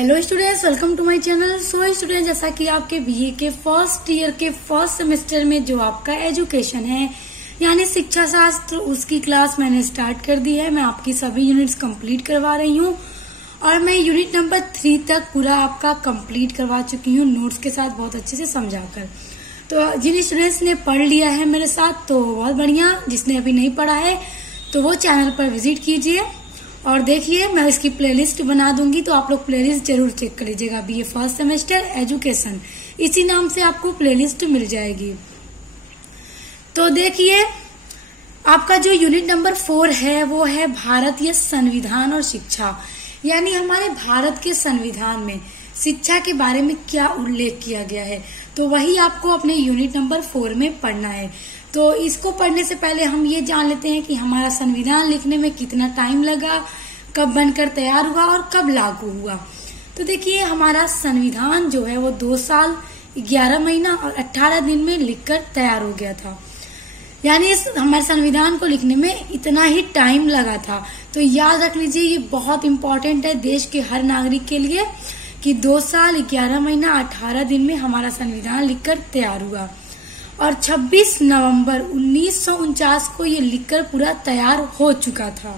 Hello students, welcome to my channel. So student, जैसा कि आपके बीए के फर्स्ट ईयर के फर्स्ट सेमेस्टर में जो आपका एजुकेशन है यानी शिक्षा शास्त्र, उसकी क्लास मैंने स्टार्ट कर दी है। मैं आपकी सभी यूनिट्स कंप्लीट करवा रही हूँ और मैं यूनिट नंबर 3 तक पूरा आपका कंप्लीट करवा चुकी हूँ नोट्स के साथ, बहुत अच्छे से समझाकर। तो जिन स्टूडेंट्स ने पढ़ लिया है मेरे साथ तो बहुत बढ़िया, जिसने अभी नहीं पढ़ा है तो वो चैनल पर विजिट कीजिए और देखिए, मैं इसकी प्लेलिस्ट बना दूंगी तो आप लोग प्लेलिस्ट जरूर चेक कर लीजिएगा। बीए फर्स्ट सेमेस्टर एजुकेशन, इसी नाम से आपको प्लेलिस्ट मिल जाएगी। तो देखिए, आपका जो यूनिट नंबर 4 है वो है भारतीय संविधान और शिक्षा, यानी हमारे भारत के संविधान में शिक्षा के बारे में क्या उल्लेख किया गया है, तो वही आपको अपने यूनिट नंबर 4 में पढ़ना है। तो इसको पढ़ने से पहले हम ये जान लेते हैं कि हमारा संविधान लिखने में कितना टाइम लगा, कब बनकर तैयार हुआ और कब लागू हुआ। तो देखिए, हमारा संविधान जो है वो 2 साल 11 महीना और 18 दिन में लिखकर तैयार हो गया था, यानी हमारे संविधान को लिखने में इतना ही टाइम लगा था। तो याद रख लीजिए, ये बहुत इम्पोर्टेंट है देश के हर नागरिक के लिए कि 2 साल 11 महीना 18 दिन में हमारा संविधान लिखकर तैयार हुआ और 26 नवंबर 1949 को ये लिखकर पूरा तैयार हो चुका था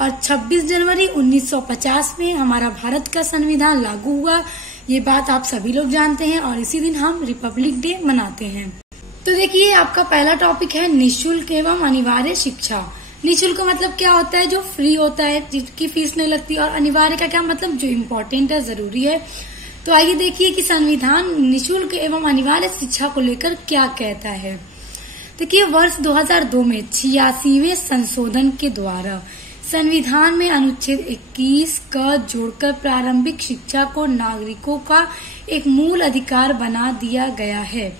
और 26 जनवरी 1950 में हमारा भारत का संविधान लागू हुआ। ये बात आप सभी लोग जानते हैं और इसी दिन हम रिपब्लिक डे मनाते हैं। तो देखिए, आपका पहला टॉपिक है निःशुल्क एवं अनिवार्य शिक्षा। निःशुल्क मतलब क्या होता है? जो फ्री होता है, जिसकी फीस नहीं लगती। और अनिवार्य का क्या मतलब? जो इम्पोर्टेंट है, जरूरी है। तो आइए देखिए कि संविधान निःशुल्क एवं अनिवार्य शिक्षा को लेकर क्या कहता है। देखिए, वर्ष 2002 में 86वें संशोधन के द्वारा संविधान में अनुच्छेद 21 का जोड़कर प्रारंभिक शिक्षा को नागरिकों का एक मूल अधिकार बना दिया गया है।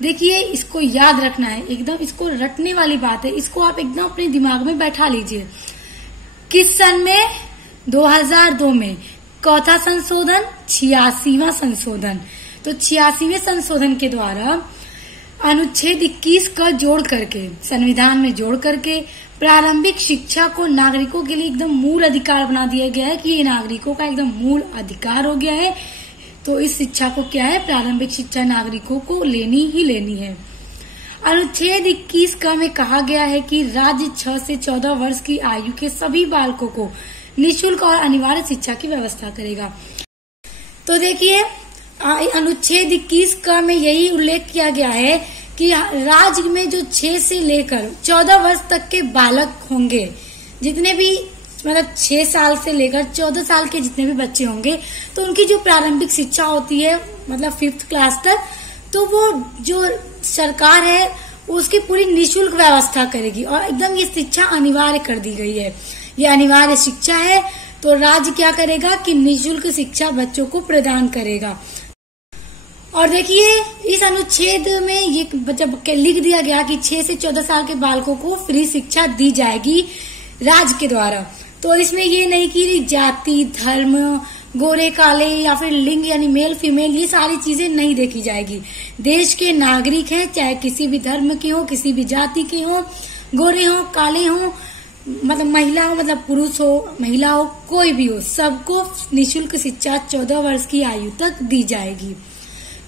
देखिए, इसको याद रखना है, एकदम इसको रटने वाली बात है, इसको आप एकदम अपने दिमाग में बैठा लीजिए। किस सन में? 2002 में। चौथा संशोधन 86वां संशोधन। तो 86वें संशोधन के द्वारा अनुच्छेद 21 का जोड़ करके, संविधान में जोड़ करके प्रारंभिक शिक्षा को नागरिकों के लिए एकदम मूल अधिकार बना दिया गया है कि ये नागरिकों का एकदम मूल अधिकार हो गया है। तो इस शिक्षा को क्या है? प्रारंभिक शिक्षा नागरिकों को लेनी ही लेनी है। अनुच्छेद 21 का में कहा गया है कि राज्य 6 से 14 वर्ष की आयु के सभी बालकों को निःशुल्क और अनिवार्य शिक्षा की व्यवस्था करेगा। तो देखिए, अनुच्छेद 21 का में यही उल्लेख किया गया है कि राज्य में जो 6 से लेकर 14 वर्ष तक के बालक होंगे, जितने भी मतलब 6 साल से लेकर 14 साल के जितने भी बच्चे होंगे, तो उनकी जो प्रारंभिक शिक्षा होती है मतलब 5th क्लास तक, तो वो जो सरकार है उसकी पूरी निःशुल्क व्यवस्था करेगी और एकदम ये शिक्षा अनिवार्य कर दी गई है। ये अनिवार्य शिक्षा है, तो राज्य क्या करेगा कि निःशुल्क शिक्षा बच्चों को प्रदान करेगा। और देखिए, इस अनुच्छेद में ये जब लिख दिया गया कि 6 से 14 साल के बालकों को फ्री शिक्षा दी जाएगी राज्य के द्वारा, तो इसमें ये नहीं कि जाति, धर्म, गोरे काले या फिर लिंग यानी मेल फीमेल, ये सारी चीजें नहीं देखी जाएगी। देश के नागरिक हैं, चाहे किसी भी धर्म के हो, किसी भी जाति के हो, गोरे हो, काले हो, मतलब महिला हो, मतलब पुरुष हो, महिला हो, कोई भी हो, सबको निःशुल्क शिक्षा 14 वर्ष की आयु तक दी जाएगी।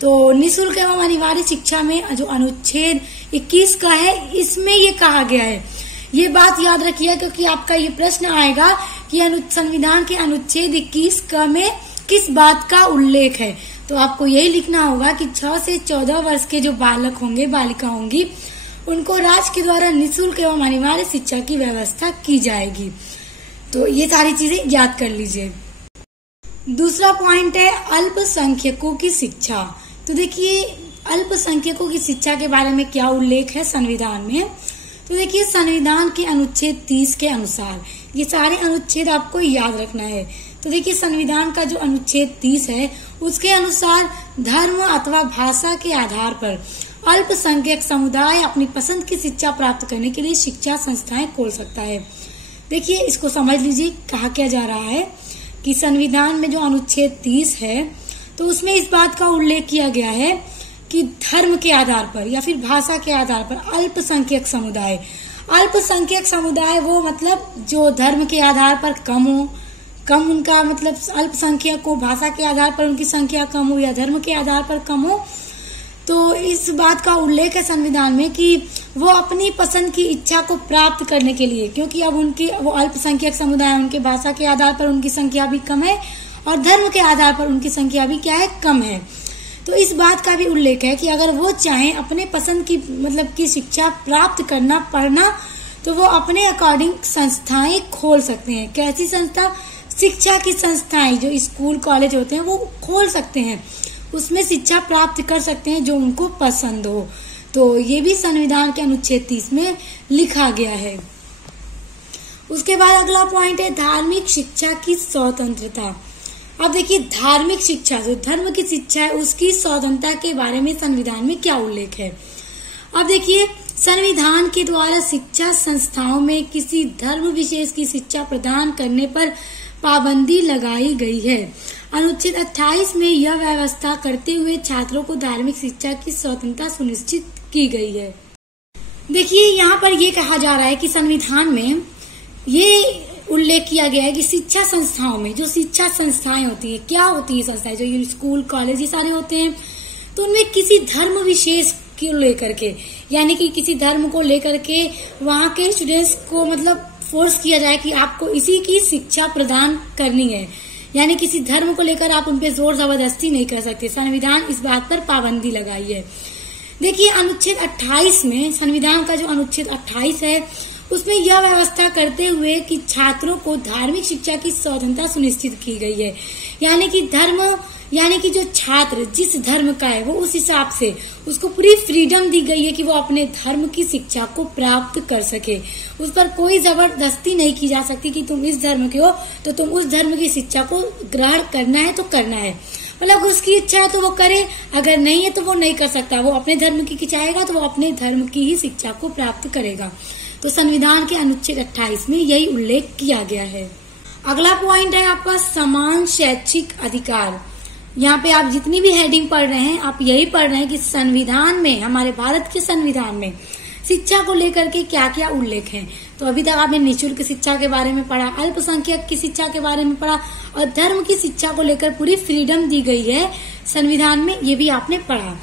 तो निःशुल्क एवं अनिवार्य शिक्षा में जो अनुच्छेद 21 का है, इसमें ये कहा गया है। ये बात याद रखिए क्योंकि आपका ये प्रश्न आएगा कि संविधान के अनुच्छेद 21 का में किस बात का उल्लेख है। तो आपको यही लिखना होगा कि 6 से 14 वर्ष के जो बालक होंगे, बालिका होंगी, उनको राज्य के द्वारा निःशुल्क एवं अनिवार्य शिक्षा की व्यवस्था की जाएगी। तो ये सारी चीजें याद कर लीजिए। दूसरा पॉइंट है अल्पसंख्यकों की शिक्षा। तो देखिए, अल्पसंख्यकों की शिक्षा के बारे में क्या उल्लेख है संविधान में। तो देखिए, संविधान के अनुच्छेद 30 के अनुसार, ये सारे अनुच्छेद आपको याद रखना है। तो देखिए, संविधान का जो अनुच्छेद 30 है उसके अनुसार धर्म अथवा भाषा के आधार पर अल्पसंख्यक समुदाय अपनी पसंद की शिक्षा प्राप्त करने के लिए शिक्षा संस्थाएं खोल सकता है। देखिए, इसको समझ लीजिए, कहा क्या जा रहा है कि संविधान में जो अनुच्छेद 30 है तो उसमें इस बात का उल्लेख किया गया है कि धर्म के आधार पर या फिर भाषा के आधार पर अल्पसंख्यक समुदाय, अल्पसंख्यक समुदाय वो मतलब जो धर्म के आधार पर कम हो, कम उनका मतलब अल्पसंख्यक हो, भाषा के आधार पर उनकी संख्या कम हो या धर्म के आधार पर कम हो, तो इस बात का उल्लेख है संविधान में कि वो अपनी पसंद की इच्छा को प्राप्त करने के लिए, क्योंकि अब उनकी वो अल्पसंख्यक समुदाय, उनके भाषा के आधार पर उनकी संख्या भी कम है और धर्म के आधार पर उनकी संख्या भी क्या है, कम है। तो इस बात का भी उल्लेख है कि अगर वो चाहें अपने पसंद की मतलब की शिक्षा प्राप्त करना, पढ़ना, तो वो अपने अकॉर्डिंग संस्थाएं खोल सकते हैं। कैसी संस्था? शिक्षा की संस्थाएं, जो स्कूल कॉलेज होते हैं वो खोल सकते हैं, उसमें शिक्षा प्राप्त कर सकते हैं जो उनको पसंद हो। तो ये भी संविधान के अनुच्छेद 30 में लिखा गया है। उसके बाद अगला पॉइंट है धार्मिक शिक्षा की स्वतंत्रता। अब देखिए धार्मिक शिक्षा, जो धर्म की शिक्षा है, उसकी स्वतंत्रता के बारे में संविधान में क्या उल्लेख है। अब देखिए संविधान के द्वारा शिक्षा संस्थाओं में किसी धर्म विशेष की शिक्षा प्रदान करने पर पाबंदी लगाई गई है। अनुच्छेद 28 में यह व्यवस्था करते हुए छात्रों को धार्मिक शिक्षा की स्वतंत्रता सुनिश्चित की गई है। देखिए यहाँ पर ये कहा जा रहा है कि संविधान में ये उल्लेख किया गया है कि शिक्षा संस्थाओं में, जो शिक्षा संस्थाएं होती है, क्या होती है संस्थाएं, जो स्कूल कॉलेज ये सारे होते हैं, तो उनमें किसी धर्म विशेष को लेकर के, यानी कि किसी धर्म को लेकर के वहाँ के स्टूडेंट्स को मतलब फोर्स किया जाए कि आपको इसी की शिक्षा प्रदान करनी है, यानी किसी धर्म को लेकर आप उनपे जोर जबरदस्ती नहीं कर सकते। संविधान इस बात पर पाबंदी लगाई है। देखिए अनुच्छेद 28 में, संविधान का जो अनुच्छेद 28 है, उसमें यह व्यवस्था करते हुए कि छात्रों को धार्मिक शिक्षा की स्वतंत्रता सुनिश्चित की गई है, यानी कि धर्म, यानी कि जो छात्र जिस धर्म का है वो उस हिसाब से उसको पूरी फ्रीडम दी गई है कि वो अपने धर्म की शिक्षा को प्राप्त कर सके। उस पर कोई जबरदस्ती नहीं की जा सकती कि तुम इस धर्म के हो तो तुम उस धर्म की शिक्षा को ग्रहण करना है तो करना है, मतलब उसकी इच्छा है तो वो करे, अगर नहीं है तो वो नहीं कर सकता। वो अपने धर्म की चाहेगा तो वो अपने धर्म की ही शिक्षा को प्राप्त करेगा। तो संविधान के अनुच्छेद 28 में यही उल्लेख किया गया है। अगला पॉइंट है आपका समान शैक्षिक अधिकार। यहाँ पे आप जितनी भी हेडिंग पढ़ रहे हैं, आप यही पढ़ रहे हैं कि संविधान में, हमारे भारत के संविधान में शिक्षा को लेकर के क्या क्या उल्लेख है। तो अभी तक आपने निःशुल्क शिक्षा के बारे में पढ़ा, अल्पसंख्यक की शिक्षा के बारे में पढ़ा और धर्म की शिक्षा को लेकर पूरी फ्रीडम दी गई है संविधान में, ये भी आपने पढ़ा।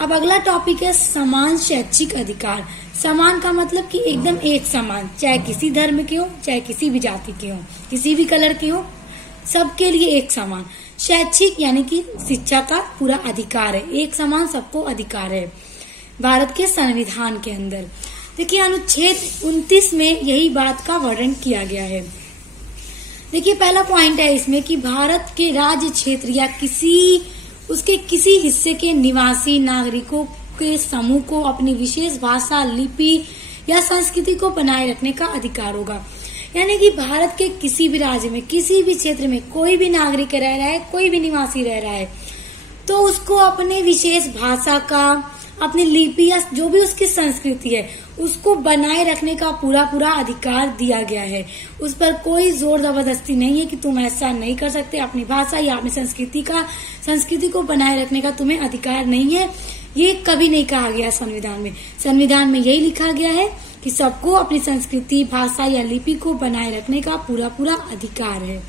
अब अगला टॉपिक है समान शैक्षिक अधिकार। समान का मतलब कि एकदम एक समान, चाहे किसी धर्म के हो, चाहे किसी भी जाति के हो, किसी भी कलर के हो, सबके लिए एक समान। शैक्षिक यानी कि शिक्षा का पूरा अधिकार है, एक समान सबको अधिकार है भारत के संविधान के अंदर। देखिए अनुच्छेद 29 में यही बात का वर्णन किया गया है। देखिए पहला पॉइंट है इसमें कि भारत के राज्य क्षेत्र या उसके किसी हिस्से के निवासी नागरिकों के समूह को अपनी विशेष भाषा, लिपि या संस्कृति को बनाए रखने का अधिकार होगा। यानी कि भारत के किसी भी राज्य में, किसी भी क्षेत्र में कोई भी नागरिक रह रहा है, कोई भी निवासी रह रहा है, तो उसको अपने विशेष भाषा का, अपनी लिपि या जो भी उसकी संस्कृति है उसको बनाए रखने का पूरा अधिकार दिया गया है। उस पर कोई जोर जबरदस्ती नहीं है कि तुम ऐसा नहीं कर सकते, अपनी भाषा या अपनी संस्कृति को बनाए रखने का तुम्हें अधिकार नहीं है, ये कभी नहीं कहा गया संविधान में। संविधान में यही लिखा गया है कि सबको अपनी संस्कृति, भाषा या लिपि को बनाए रखने का पूरा अधिकार है।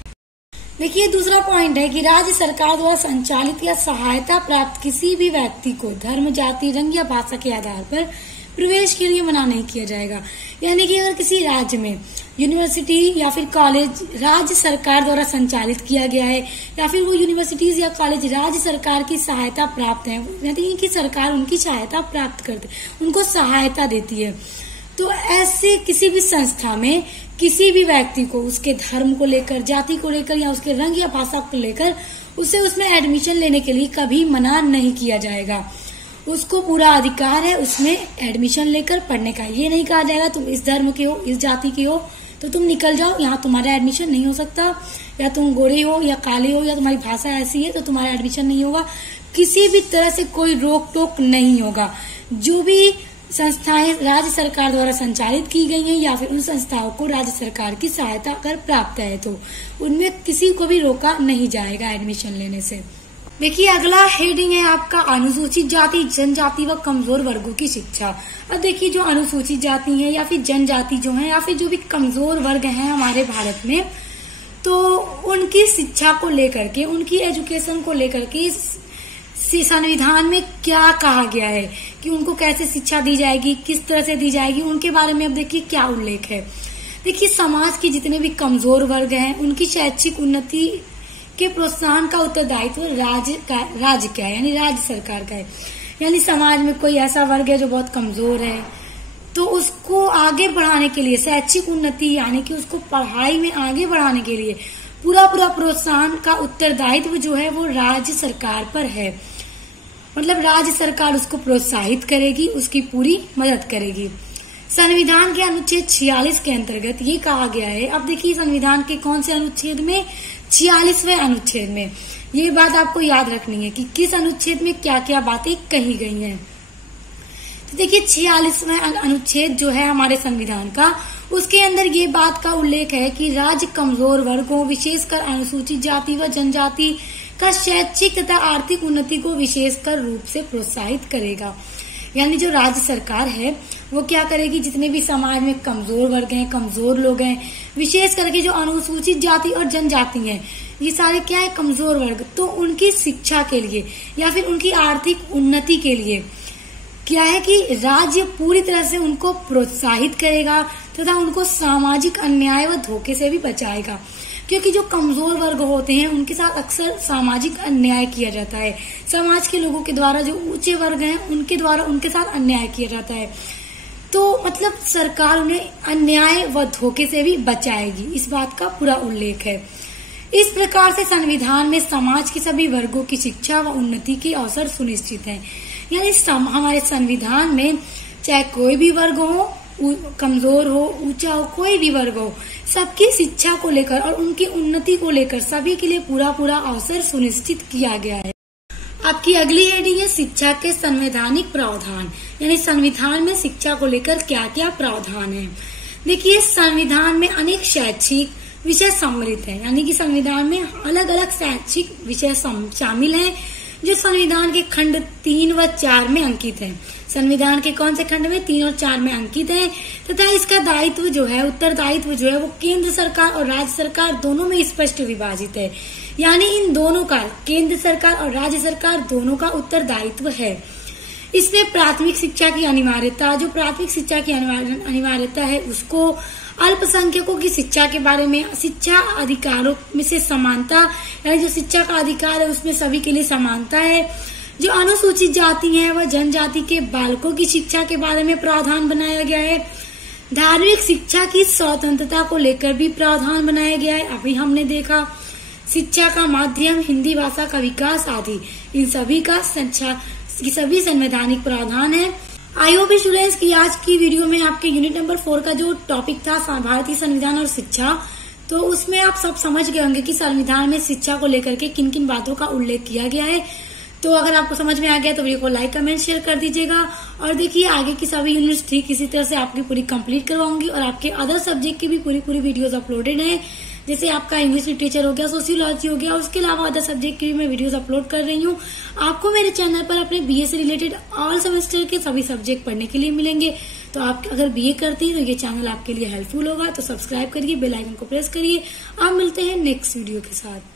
देखिए दूसरा पॉइंट है कि राज्य सरकार द्वारा संचालित या सहायता प्राप्त किसी भी व्यक्ति को धर्म, जाति, रंग या भाषा के आधार पर प्रवेश के लिए मना नहीं किया जाएगा। यानी कि अगर किसी राज्य में यूनिवर्सिटी या फिर कॉलेज राज्य सरकार द्वारा संचालित किया गया है या फिर वो यूनिवर्सिटीज या कॉलेज राज्य सरकार की सहायता प्राप्त है, यानी कि सरकार उनकी सहायता प्राप्त करती, उनको सहायता देती है, तो ऐसे किसी भी संस्था में किसी भी व्यक्ति को उसके धर्म को लेकर, जाति को लेकर या उसके रंग या भाषा को लेकर उसे उसमें एडमिशन लेने के लिए कभी मना नहीं किया जाएगा। उसको पूरा अधिकार है उसमें एडमिशन लेकर पढ़ने का। ये नहीं कहा जाएगा तुम इस धर्म के हो, इस जाति के हो तो तुम निकल जाओ, यहाँ तुम्हारा एडमिशन नहीं हो सकता, या तुम गोरे हो या काले हो या तुम्हारी भाषा ऐसी है तो तुम्हारा एडमिशन नहीं होगा। किसी भी तरह से कोई रोक टोक नहीं होगा। जो भी संस्थाएं राज्य सरकार द्वारा संचालित की गई हैं या फिर उन संस्थाओं को राज्य सरकार की सहायता अगर प्राप्त है तो उनमें किसी को भी रोका नहीं जाएगा एडमिशन लेने से। देखिए अगला हेडिंग है आपका अनुसूचित जाति, जनजाति व कमजोर वर्गों की शिक्षा। अब देखिए जो अनुसूचित जाति है या फिर जनजाति जो है या फिर जो भी कमजोर वर्ग है हमारे भारत में, तो उनकी शिक्षा को लेकर के, उनकी एजुकेशन को लेकर के संविधान में क्या कहा गया है कि उनको कैसे शिक्षा दी जाएगी, किस तरह से दी जाएगी, उनके बारे में अब देखिए क्या उल्लेख है। देखिए, समाज के जितने भी कमजोर वर्ग हैं उनकी शैक्षिक उन्नति के प्रोत्साहन का उत्तरदायित्व राज्य का है, यानी राज्य सरकार का है। यानी समाज में कोई ऐसा वर्ग है जो बहुत कमजोर है, तो उसको आगे बढ़ाने के लिए शैक्षिक उन्नति यानी कि उसको पढ़ाई में आगे बढ़ाने के लिए पूरा प्रोत्साहन का उत्तरदायित्व जो है वो राज्य सरकार पर है। मतलब राज्य सरकार उसको प्रोत्साहित करेगी, उसकी पूरी मदद करेगी। संविधान के अनुच्छेद 46 के अंतर्गत ये कहा गया है। अब देखिए, संविधान के कौन से अनुच्छेद में? 46वें अनुच्छेद में। ये बात आपको याद रखनी है कि किस अनुच्छेद में क्या क्या बातें कही गई हैं। तो देखिए, 46वां अनुच्छेद जो है हमारे संविधान का, उसके अंदर ये बात का उल्लेख है कि राज्य कमजोर वर्गों, विशेषकर अनुसूचित जाति व जनजाति का शैक्षिक तथा आर्थिक उन्नति को विशेषकर रूप से प्रोत्साहित करेगा। यानी जो राज्य सरकार है वो क्या करेगी, जितने भी समाज में कमजोर वर्ग हैं, कमजोर लोग हैं, विशेष करके जो अनुसूचित जाति और जनजाति हैं, ये सारे क्या है, कमजोर वर्ग, तो उनकी शिक्षा के लिए या फिर उनकी आर्थिक उन्नति के लिए क्या है कि राज्य पूरी तरह से उनको प्रोत्साहित करेगा तथा उनको सामाजिक अन्याय व धोखे से भी बचाएगा। क्योंकि जो कमजोर वर्ग होते हैं उनके साथ अक्सर सामाजिक अन्याय किया जाता है। समाज के लोगों के द्वारा, जो ऊंचे वर्ग हैं उनके द्वारा उनके साथ अन्याय किया जाता है। तो मतलब सरकार उन्हें अन्याय व धोखे से भी बचाएगी, इस बात का पूरा उल्लेख है। इस प्रकार से संविधान में समाज के सभी वर्गों की शिक्षा व उन्नति के अवसर सुनिश्चित हैं। यानी हमारे संविधान में चाहे कोई भी वर्ग हो, कमजोर हो, ऊंचा हो, कोई भी वर्ग हो, सबकी शिक्षा को लेकर और उनकी उन्नति को लेकर सभी के लिए पूरा अवसर सुनिश्चित किया गया है। आपकी अगली हेडिंग है शिक्षा के संवैधानिक प्रावधान, यानी संविधान में शिक्षा को लेकर क्या क्या प्रावधान है। देखिए, संविधान में अनेक शैक्षिक विषय सम्मिलित हैं, यानी कि संविधान में अलग अलग शैक्षिक विषय शामिल हैं जो संविधान के खंड 3 व 4 में अंकित हैं। संविधान के कौन से खंड में? 3 और 4 में अंकित है तथा इसका दायित्व जो है, उत्तरदायित्व जो है वो केंद्र सरकार और राज्य सरकार दोनों में स्पष्ट विभाजित है। यानी इन दोनों का, केंद्र सरकार और राज्य सरकार दोनों का उत्तरदायित्व है। इसमें प्राथमिक शिक्षा की अनिवार्यता, जो प्राथमिक शिक्षा की अनिवार्यता है उसको, अल्पसंख्यकों की शिक्षा के बारे में, शिक्षा अधिकारों में से समानता, यानी जो शिक्षा का अधिकार है उसमें सभी के लिए समानता है। जो अनुसूचित जाति है वह जनजाति के बालकों की शिक्षा के बारे में प्रावधान बनाया गया है। धार्मिक शिक्षा की स्वतंत्रता को लेकर भी प्रावधान बनाया गया है। अभी हमने देखा शिक्षा का माध्यम, हिंदी भाषा का विकास आदि, इन सभी का सभी संवैधानिक प्रावधान है। आई होप स्टूडेंट्स की आज की वीडियो में आपके यूनिट नंबर 4 का जो टॉपिक था भारतीय संविधान और शिक्षा, तो उसमें आप सब समझ गए होंगे कि संविधान में शिक्षा को लेकर के किन किन बातों का उल्लेख किया गया है। तो अगर आपको समझ में आ गया तो वीडियो को लाइक, कमेंट, शेयर कर दीजिएगा। और देखिए, आगे की सभी यूनिट्स ठीक इसी तरह से आपकी पूरी कंप्लीट करवाऊंगी और आपके अदर सब्जेक्ट की भी पूरी वीडियोस अपलोडेड है। जैसे आपका इंग्लिश लिटरेचर हो गया, सोशियोलॉजी हो गया, उसके अलावा अदर सब्जेक्ट की भी मैं वीडियोस अपलोड कर रही हूँ। आपको मेरे चैनल पर अपने बीए से रिलेटेड ऑल सेमेस्टर के सभी सब्जेक्ट पढ़ने के लिए मिलेंगे। तो आप अगर बीए करती हैं तो ये चैनल आपके लिए हेल्पफुल होगा। तो सब्सक्राइब करिए, बेल आइकन को प्रेस करिए। आप मिलते हैं नेक्स्ट वीडियो के साथ।